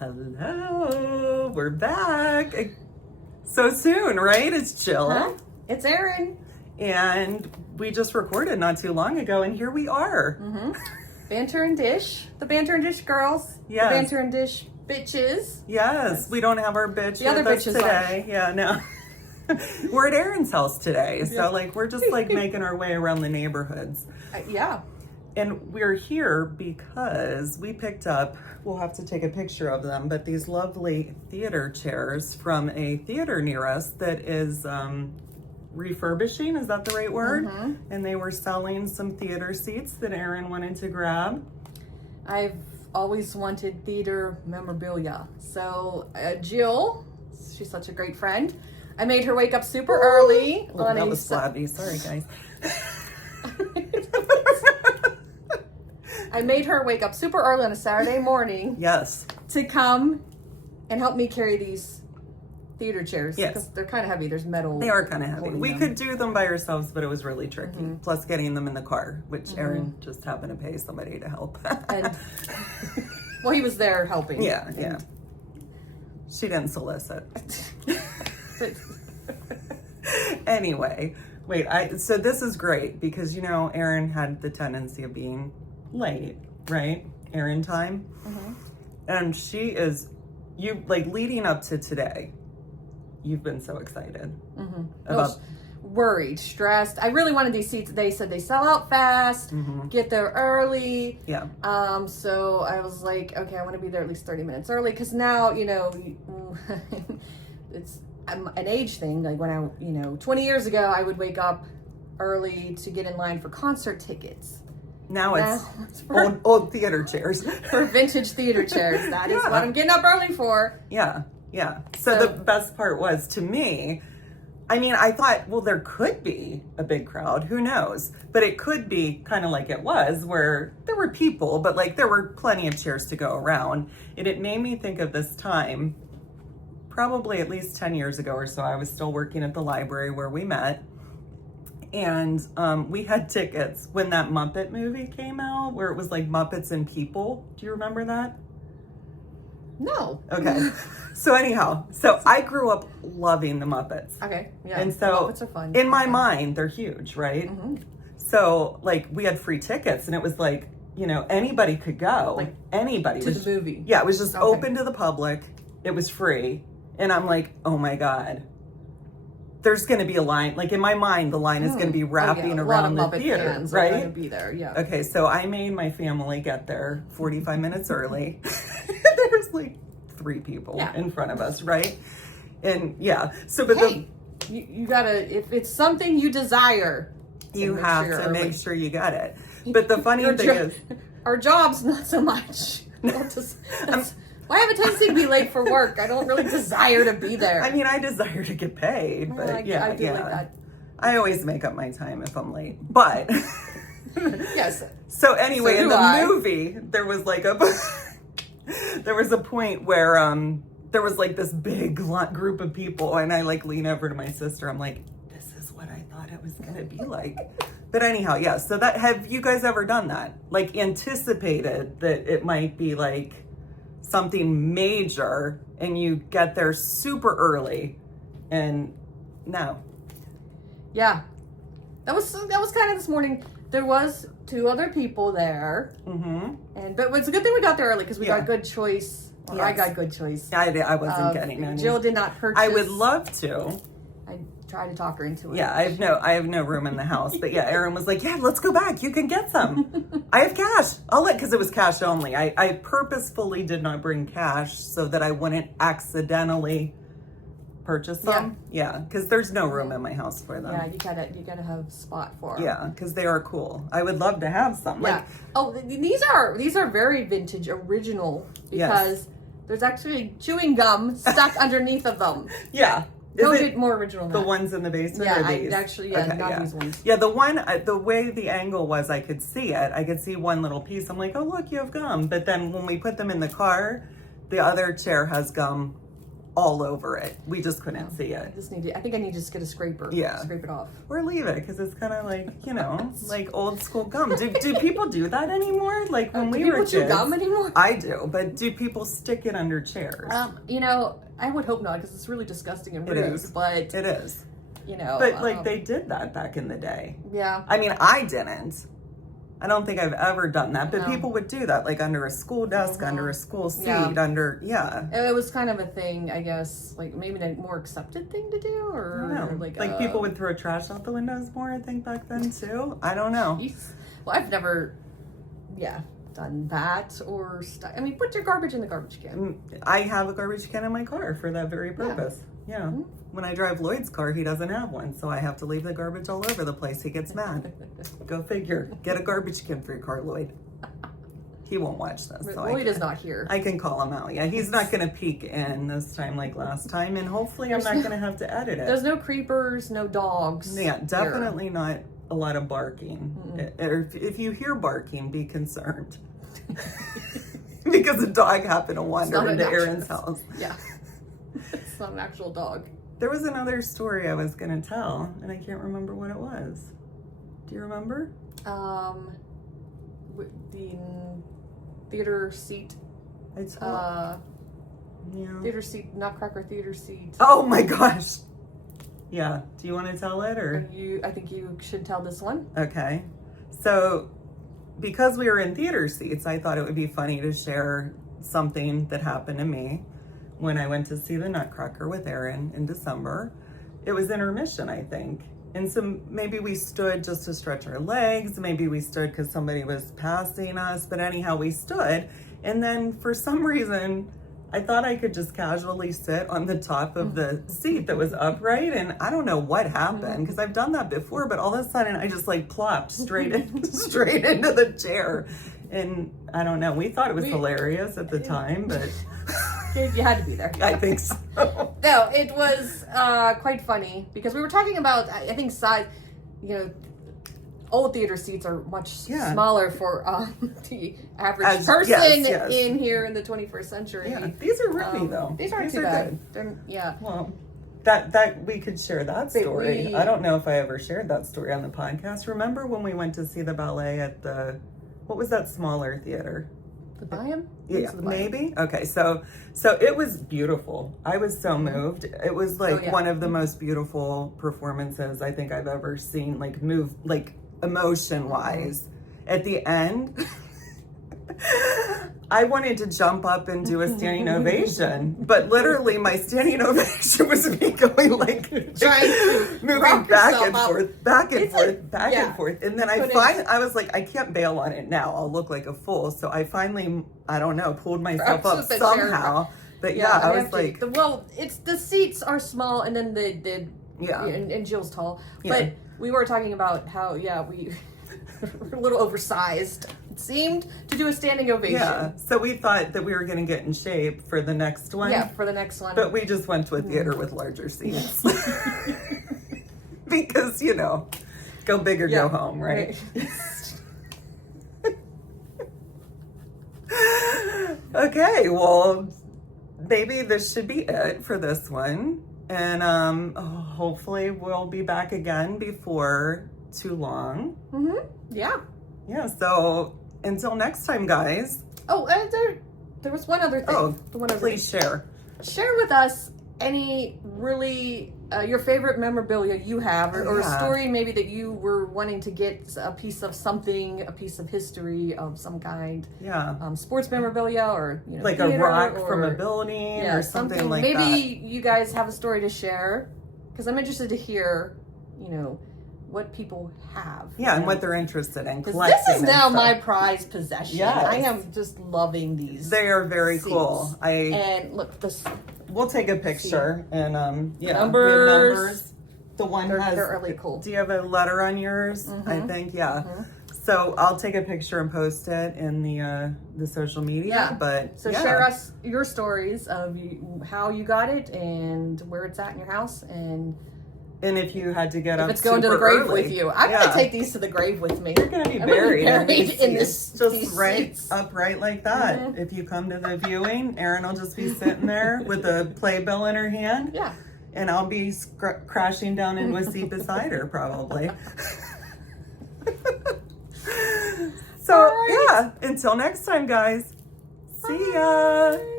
Hello, we're back. So soon, right? It's Jill. Huh? It's Erin. And we just recorded not too long ago, and here we are. Mm-hmm. Banter and Dish. The Banter and Dish girls. Yes. The Banter and Dish bitches. Yes, we don't have our bitch The other with us bitches today. Yeah, no. We're at Erin's house today, so Yeah. we're just making our way around the neighborhoods. Yeah. And we're here because we picked up, we'll have to take a picture of them, but these lovely theater chairs from a theater near us that is refurbishing, is that the right word? Mm-hmm. And they were selling some theater seats that Erin wanted to grab. I've always wanted theater memorabilia. So Jill, she's such a great friend. I made her wake up super early. Oh, that was flabby. Sorry, guys. I made her wake up super early on a Saturday morning. Yes. To come and help me carry these theater chairs. Yes. Because they're kind of heavy. There's metal. They are kind of heavy. holding We them. could do them by ourselves, but it was really tricky. Mm-hmm. Plus getting them in the car, which Erin just happened to pay somebody to help. And well, he was there helping. Yeah, yeah. She didn't solicit. Anyway, wait, so this is great because, you know, Erin had the tendency of being late, right? Erin time. Mm-hmm. And she is, leading up to today, you've been so excited about... Worried, stressed. I really wanted these seats. They said they sell out fast, get there early. Yeah. So I was like, okay, I want to be there at least 30 minutes early because now, you know, it's an age thing. Like when I, 20 years ago, I would wake up early to get in line for concert tickets. Now it's for old theater chairs. For vintage theater chairs. That is Yeah. what I'm getting up early for. Yeah, yeah. So the best part was, to me, I mean, I thought, well, there could be a big crowd. Who knows? But it could be kind of like it was, where there were people, but there were plenty of chairs to go around. And it made me think of this time, probably at least 10 years ago or so. I was still working at the library where we met. And we had tickets when that Muppet movie came out, where it was like Muppets and People. Do you remember that? No. Okay. So anyhow, I grew up loving the Muppets. Okay. Yeah. And so Muppets are fun. in my mind, they're huge, right? Mm-hmm. So we had free tickets, and it was anybody could go. Anybody. To the movie. Yeah, it was just open to the public. It was free. And I'm like, oh my God. There's going to be a line. In my mind, the line is going to be wrapping around the theater, fans right? Are going to be there, yeah. Okay, so I made my family get there 45 minutes early. There was 3 people in front of us, right? And yeah, so but you gotta, if it's something you desire, you have to make sure you get it. But the funny thing is, our jobs not so much. I have a tendency to be late for work. I don't really desire to be there. I mean, I desire to get paid, but I do like that. I always make up my time if I'm late, but yes. So anyway, in the movie, there was there was a point where there was this big group of people, and I lean over to my sister. I'm like, this is what I thought it was gonna be like. But anyhow, yeah. So have you guys ever done that? Anticipated that it might be something major, and you get there super early, and no. Yeah, that was kind of this morning. There was 2 other people there, but it's a good thing we got there early because we got good choice. Well, yes. I got good choice. I wasn't getting any. Jill did not purchase. I would love to. I tried to talk her into it. Yeah, I have no room in the house. But yeah, Erin was like, yeah, let's go back. You can get some. I have cash. Because it was cash only. I purposefully did not bring cash so that I wouldn't accidentally purchase them. Yeah, because there's no room in my house for them. Yeah, you gotta have a spot for them. Yeah, because they are cool. I would love to have some. Yeah. These are very vintage, original, because there's actually chewing gum stuck underneath of them. Yeah. More original than the that. ones in the basement? Yeah, or these? not these ones. Yeah, the way the angle was, I could see it. I could see one little piece. I'm like, oh, look, you have gum. But then when we put them in the car, the other chair has gum all over it. We just couldn't see it. I think I need to just get a scraper. Yeah. Scrape it off. Or leave it, because it's kind of like, like old school gum. Do people do that anymore? Like when we were kids. Do people chew gum anymore? I do, but do people stick it under chairs? I would hope not, because it's really disgusting and rude. It is. But it is. But like they did that back in the day. Yeah. I mean, I didn't. I don't think I've ever done that, but people would do that, like under a school desk, under a school seat, It was kind of a thing, I guess, like maybe a more accepted thing to do, or I don't know. Like people would throw trash out the windows more, I think, back then too. I don't know. Geez. Well, I've never, done that or I mean, put your garbage in the garbage can. I have a garbage can in my car for that very purpose. Yeah. Mm-hmm. When I drive Lloyd's car, he doesn't have one, so I have to leave the garbage all over the place. He gets mad. Go figure. Get a garbage can for your car, Lloyd. He won't watch this. So Lloyd is not here. I can call him out. Yeah, he's not going to peek in this time like last time, and hopefully I'm not going to have to edit it. There's no creepers, no dogs. Yeah, definitely not a lot of barking. If you hear barking, be concerned. Because a dog happened to wander into Erin's house. Yeah. It's not an actual dog. There was another story I was going to tell, and I can't remember what it was. Do you remember? The theater seat. Theater seat, Nutcracker theater seat. Oh my gosh. Yeah. Do you want to tell it, or? I think you should tell this one. Okay. So, because we were in theater seats, I thought it would be funny to share something that happened to me when I went to see the Nutcracker with Erin in December. It was intermission, I think. And so maybe we stood just to stretch our legs. Maybe we stood because somebody was passing us. But anyhow, we stood. And then for some reason, I thought I could just casually sit on the top of the seat that was upright. And I don't know what happened, because I've done that before. But all of a sudden, I just like plopped straight into the chair. And I don't know. We thought it was hilarious at the time, but... You had to be there. I think so. No, it was quite funny, because we were talking about, I think, size. Old theater seats are much smaller for the average person in here in the 21st century. Yeah, these are roomy though. These aren't too bad. Yeah. Well, that we could share that story. I don't know if I ever shared that story on the podcast. Remember when we went to see the ballet at what was that smaller theater? The Bayham? Yeah, maybe. Okay, so it was beautiful. I was so moved. It was like one of the most beautiful performances I think I've ever seen, like move, like emotion-wise. At the end, I wanted to jump up and do a standing ovation, but literally my standing ovation was me going like trying to moving back and forth. And then I was like, I can't bail on it now. I'll look like a fool. So I finally, I don't know, pulled myself up somehow. But I was like, it's the seats are small, and then and Jill's tall. But we were talking about how we were a little oversized. Seemed to do a standing ovation. Yeah, so we thought that we were going to get in shape for the next one. Yeah, for the next one. But we just went to a theater with larger seats. Because, go big or go home, right? Okay, well, maybe this should be it for this one. And hopefully we'll be back again before too long. Yeah. Yeah, so until next time, guys. Oh, there was one other thing. Oh, please share. Share with us any really your favorite memorabilia you have, or a story maybe that you were wanting to get a piece of something, a piece of history of some kind. Yeah. Sports memorabilia, or like a rock from a building, or something like maybe that. Maybe you guys have a story to share, because I'm interested to hear, what people have. Yeah, and what they're interested in collecting. This is now my prized possession. Yes. I am just loving these. They are very cool. And look, this. We'll take a picture and numbers. The one they're really cool. Do you have a letter on yours? I think So I'll take a picture and post it in the social media. But share us your stories of how you got it and where it's at in your house, and And if you had to get If up it's going to the super grave early, with you, I'm yeah. gonna take these to the grave with me. You're gonna be I'm gonna buried, in this just these right seats. upright like that. Mhm. If you come to the viewing, Erin will just be sitting there with a playbill in her hand. Yeah. And I'll be crashing down into a seat beside her, probably. So, All right. yeah, until next time, guys. See ya. Bye.